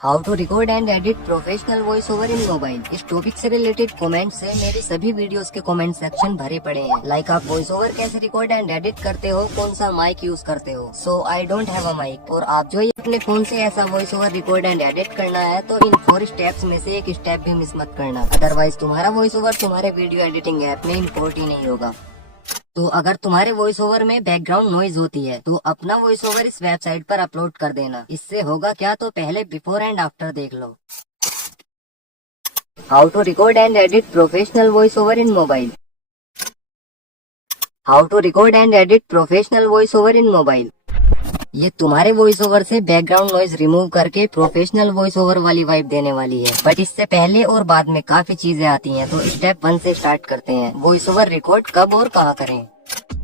How to record and edit professional voice over in mobile. इस topic से related comment से मेरी सभी वीडियोस के कमेंट सेक्शन भरे पड़े हैं। लाइक आप वॉइस ओवर कैसे रिकॉर्ड एंड एडिट करते हो, कौन सा माइक यूज करते हो। So I don't have a mic. और आप जो ये अपने फोन से ऐसा voice over record and edit करना है तो इन 4 स्टेप्स में से एक स्टेप भी मिस मत करना, अदरवाइज तुम्हारा वॉइस ओवर तुम्हारे वीडियो एडिटिंग ऐप में इम्पोर्ट ही नहीं होगा। तो अगर तुम्हारे वॉइस ओवर में बैकग्राउंड नॉइज होती है तो अपना वॉइस ओवर इस वेबसाइट पर अपलोड कर देना। इससे होगा क्या, तो पहले बिफोर एंड आफ्टर देख लो। How to record and edit professional voice over in mobile. How to record and edit professional voice over in mobile. ये तुम्हारे वॉइस ओवर से बैकग्राउंड नॉइज रिमूव करके प्रोफेशनल वॉइस ओवर वाली vibe देने वाली है। बट इससे पहले और बाद में काफी चीजें आती हैं, तो स्टेप 1 से स्टार्ट करते हैं। वॉइस ओवर रिकॉर्ड कब और कहाँ करें।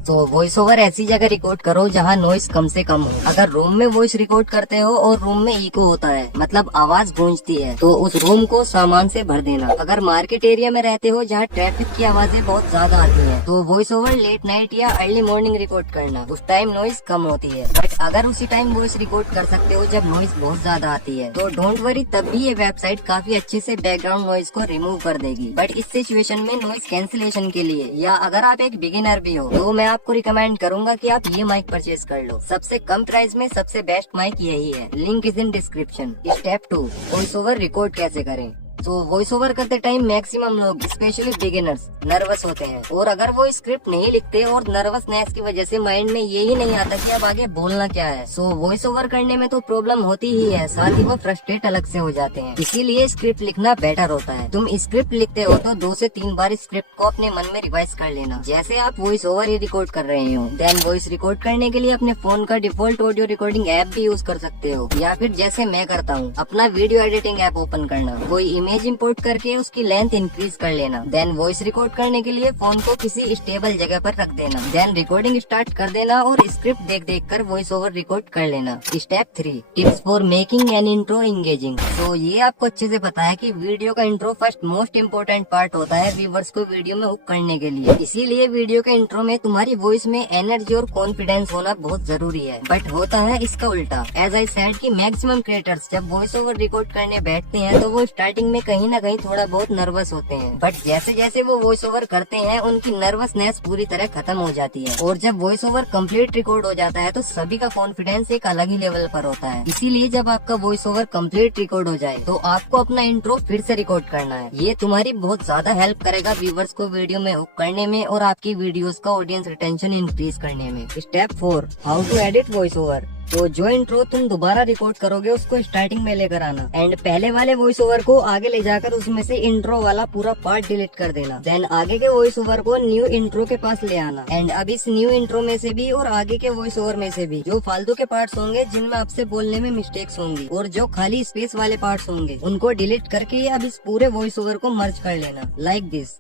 तो वॉइस ओवर ऐसी जगह रिकॉर्ड करो जहाँ नॉइस कम से कम हो। अगर रूम में वॉइस रिकॉर्ड करते हो और रूम में इको होता है, मतलब आवाज गूंजती है, तो उस रूम को सामान से भर देना। अगर मार्केट एरिया में रहते हो जहाँ ट्रैफिक की आवाजें बहुत ज्यादा आती हैं, तो वॉइस ओवर लेट नाइट या अर्ली मॉर्निंग रिकॉर्ड करना। उस टाइम नॉइस कम होती है। बट अगर उसी टाइम वॉइस रिकॉर्ड कर सकते हो जब नॉइस बहुत ज्यादा आती है, तो डोंट वरी, तब भी ये वेबसाइट काफी अच्छे से बैकग्राउंड नॉइस को रिमूव कर देगी। बट इस सिचुएशन में नॉइस कैंसिलेशन के लिए, या अगर आप एक बिगिनर भी हो, तो मैं आपको रिकमेंड करूंगा कि आप ये माइक परचेज कर लो। सबसे कम प्राइस में सबसे बेस्ट माइक यही है। Link is in description. Step 2, voice over record कैसे करें। तो वॉइस ओवर करते टाइम मैक्सिमम लोग, स्पेशली बिगिनर्स, नर्वस होते हैं। और अगर वो स्क्रिप्ट नहीं लिखते और नर्वसनेस की वजह से माइंड में यही नहीं आता कि अब आगे बोलना क्या है, सो वॉइस ओवर करने में तो प्रॉब्लम होती ही है, साथ ही वो फ्रस्ट्रेट अलग से हो जाते हैं। इसीलिए स्क्रिप्ट लिखना बेटर होता है। तुम स्क्रिप्ट लिखते हो तो 2 से 3 बार स्क्रिप्ट को अपने मन में रिवाइज कर लेना, जैसे आप वॉइस ओवर ही रिकॉर्ड कर रहे हो। देन वॉइस रिकॉर्ड करने के लिए अपने फोन का डिफॉल्ट ऑडियो रिकॉर्डिंग ऐप भी यूज कर सकते हो, या फिर जैसे मैं करता हूँ, अपना वीडियो एडिटिंग ऐप ओपन करना, कोई इमेज इंपोर्ट करके उसकी लेंथ इंक्रीज कर लेना। देन वॉइस रिकॉर्ड करने के लिए फोन को किसी स्टेबल जगह पर रख देना। देन रिकॉर्डिंग स्टार्ट कर देना और स्क्रिप्ट देख देख कर वॉइस ओवर रिकॉर्ड कर लेना। Step 3, tips for making an intro engaging. तो ये आपको अच्छे से पता है कि वीडियो का intro first most important part होता है व्यूअर्स को वीडियो में हुक करने के लिए। इसीलिए वीडियो के इंट्रो में तुम्हारी वॉइस में एनर्जी और कॉन्फिडेंस होना बहुत जरूरी है। बट होता है इसका उल्टा। एज आई सेड कि मैक्सिमम क्रिएटर्स जब वॉइस ओवर रिकॉर्ड करने बैठते हैं तो वो स्टार्टिंग में कहीं ना कहीं थोड़ा बहुत नर्वस होते हैं। बट जैसे जैसे वो वॉइस ओवर करते हैं उनकी नर्वसनेस पूरी तरह खत्म हो जाती है। और जब वॉइस ओवर कंप्लीट रिकॉर्ड हो जाता है तो सभी का कॉन्फिडेंस एक अलग ही लेवल पर होता है। इसीलिए जब आपका वॉइस ओवर कंप्लीट रिकॉर्ड हो जाए तो आपको अपना इंट्रो फिर से रिकॉर्ड करना है। ये तुम्हारी बहुत ज्यादा हेल्प करेगा व्यूअर्स को वीडियो में हुक करने में और आपकी वीडियोस का ऑडियंस रिटेंशन इंक्रीज करने में। Step 4, how to edit voice over. तो जो इंट्रो तुम दोबारा रिकॉर्ड करोगे उसको स्टार्टिंग में लेकर आना एंड पहले वाले वॉइस ओवर को आगे ले जाकर उसमें से इंट्रो वाला पूरा पार्ट डिलीट कर देना। देन आगे के वॉइस ओवर को न्यू इंट्रो के पास ले आना एंड अब इस न्यू इंट्रो में से भी और आगे के वॉइस ओवर में से भी जो फालतू के पार्ट्स होंगे जिनमें आपसे बोलने में मिस्टेक्स होंगी और जो खाली स्पेस वाले पार्ट्स होंगे उनको डिलीट करके अब इस पूरे वॉइस ओवर को मर्ज कर लेना, like this.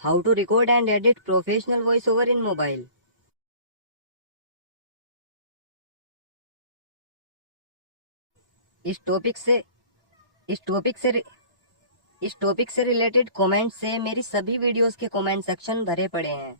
How to record and edit professional voice over in mobile. इस टॉपिक से इस टॉपिक से रिलेटेड कमेंट से मेरी सभी वीडियोस के कमेंट सेक्शन भरे पड़े हैं।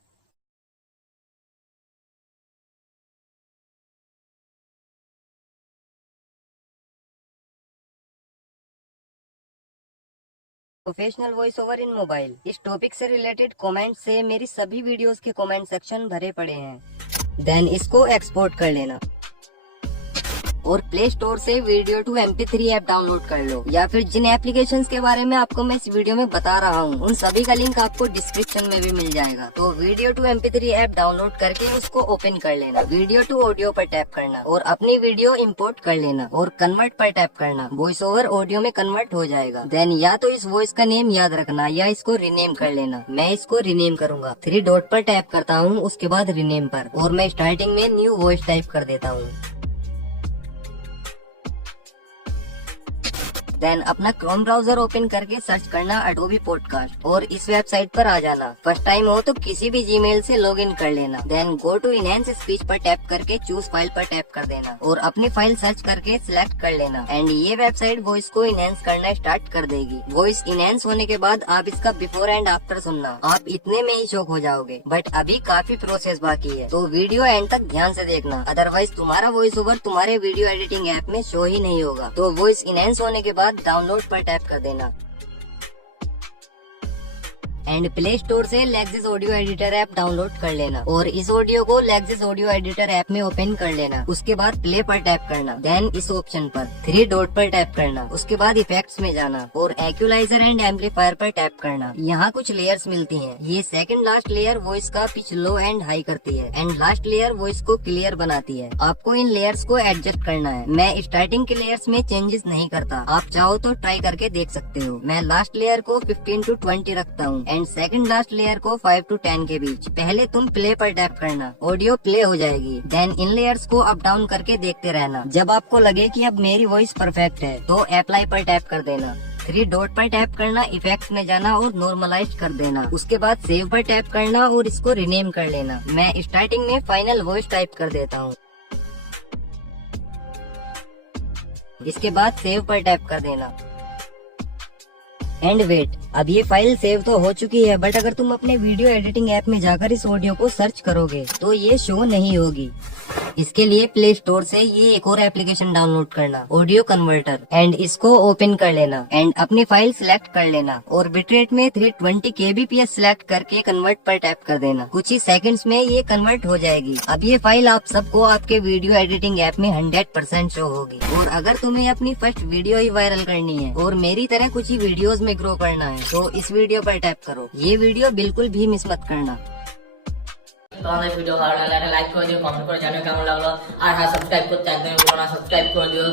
Professional voice over in mobile. इस टॉपिक से रिलेटेड कमेंट से मेरी सभी वीडियोस के कमेंट सेक्शन भरे पड़े हैं। देन इसको एक्सपोर्ट कर लेना और प्ले स्टोर से video to MP3 app download कर लो, या फिर जिन एप्लीकेशंस के बारे में आपको मैं इस वीडियो में बता रहा हूँ उन सभी का लिंक आपको डिस्क्रिप्शन में भी मिल जाएगा। तो video to MP3 app download करके उसको ओपन कर लेना, वीडियो टू ऑडियो पर टैप करना और अपनी वीडियो इंपोर्ट कर लेना और कन्वर्ट पर टैप करना। वॉइस ओवर ऑडियो में कन्वर्ट हो जाएगा। देन या तो इस वॉइस का नेम याद रखना या इसको रीनेम कर लेना। मैं इसको रीनेम करूंगा। 3 डॉट पर टैप करता हूँ, उसके बाद रीनेम पर, और मैं स्टार्टिंग में न्यू वॉइस टाइप कर देता हूँ। देन अपना क्रोम ब्राउजर ओपन करके सर्च करना अडोबी पॉडकास्ट और इस वेबसाइट पर आ जाना। फर्स्ट टाइम हो तो किसी भी जीमेल से लॉगिन कर लेना। Then go to enhance speech पर टैप करके चूज फाइल पर टैप कर देना और अपनी फाइल सर्च करके सिलेक्ट कर लेना एंड ये वेबसाइट वॉइस को इनहेंस करना स्टार्ट कर देगी। वॉइस इनहेंस होने के बाद आप इसका बिफोर एंड आफ्टर सुनना, आप इतने में ही शॉक हो जाओगे। बट अभी काफी प्रोसेस बाकी है, तो वीडियो एंड तक ध्यान से देखना, अदरवाइज तुम्हारा वॉइस ओवर तुम्हारे वीडियो एडिटिंग ऐप में शो ही नहीं होगा। तो वॉइस इनहेंस होने के बाद डाउनलोड पर टैप कर देना एंड प्ले स्टोर से Lexus audio editor app download कर लेना और इस ऑडियो को लेक्सिस ऑडियो एडिटर ऐप में ओपन कर लेना। उसके बाद प्ले पर टैप करना, देन इस ऑप्शन पर 3 डॉट पर टैप करना। उसके बाद इफेक्ट्स में जाना और इक्वलाइजर एंड एम्पलीफायर पर टैप करना। यहाँ कुछ लेयर्स मिलती हैं। ये सेकंड लास्ट लेयर वॉइस का पिच लो एंड हाई करती है एंड लास्ट लेयर वॉइस को क्लियर बनाती है। आपको इन लेयर्स को एडजस्ट करना है। मैं स्टार्टिंग के लेयर्स में चेंजेस नहीं करता, आप चाहो तो ट्राई करके देख सकते हो। मैं लास्ट लेयर को 15 to 20 रखता हूँ एंड सेकंड लास्ट लेयर को 5 to 10 के बीच। पहले तुम प्ले पर टैप करना, ऑडियो प्ले हो जाएगी। देन इन लेयर्स को अप डाउन करके देखते रहना। जब आपको लगे कि अब मेरी वॉइस परफेक्ट है तो अप्लाई पर टैप कर देना। 3 डॉट पर टैप करना, इफेक्ट्स में जाना और नॉर्मलाइज कर देना। उसके बाद सेव पर टैप करना और इसको रिनेम कर लेना। मैं स्टार्टिंग में फाइनल वॉइस टाइप कर देता हूँ। इसके बाद सेव पर टैप कर देना एंड वेट। अब ये फाइल सेव तो हो चुकी है, बट अगर तुम अपने वीडियो एडिटिंग ऐप में जाकर इस ऑडियो को सर्च करोगे तो ये शो नहीं होगी। इसके लिए प्ले स्टोर से ये एक और एप्लीकेशन डाउनलोड करना, ऑडियो कन्वर्टर, एंड इसको ओपन कर लेना एंड अपनी फाइल सिलेक्ट कर लेना और बिटरेट में 320 kbps सिलेक्ट करके कन्वर्ट पर टैप कर देना। कुछ ही सेकंड्स में ये कन्वर्ट हो जाएगी। अब ये फाइल आप सबको आपके वीडियो एडिटिंग ऐप में 100% शो होगी। और अगर तुम्हें अपनी फर्स्ट वीडियो ही वायरल करनी है और मेरी तरह कुछ ही वीडियोस में ग्रो करना है तो इस वीडियो पर टैप करो। ये वीडियो बिल्कुल भी मिस मत करना। তো আমাদের ভিডিও ভালো লাগলে একটা লাইক করে দিও, কমেন্ট করে জানিও কেমন লাগলো। আর হ্যাঁ, সাবস্ক্রাইব করতে একদমই ভুলো না, সাবস্ক্রাইব করে দিও।